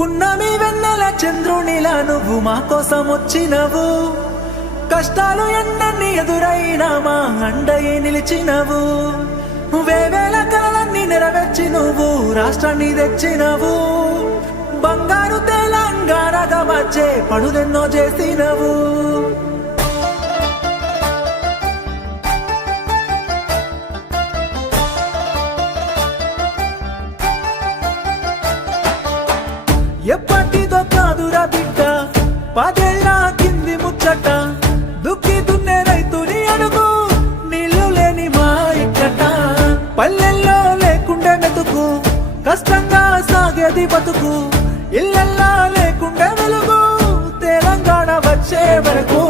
పున్నమి చంద్రునిలా నువ్వు మా కోసం వచ్చినవు. కష్టాలు ఎన్నన్ని ఎదురైనా మా అండయి నిలిచినవు. వేవేల కలలన్నీ నెరవేర్చి నువ్వు రాష్ట్రాన్ని తెచ్చినవు. బంగారు తెలంగాణగా వచ్చే పనులెన్నో చేసినవు. ఎప్పటిదో కాదురా బిడ్డ. పదేళ్ళ కింది ముచ్చట. దుక్కి దున్నే రైతుని అడుగు. నీళ్ళు లేని మా ఇక్కట. పల్లెల్లో లేకుండే మెతుకు కష్టంగా సాగేది బతుకు. ఇళ్ళల్లా లేకుండే వెలుగు. తెలంగాణ వచ్చే వరకు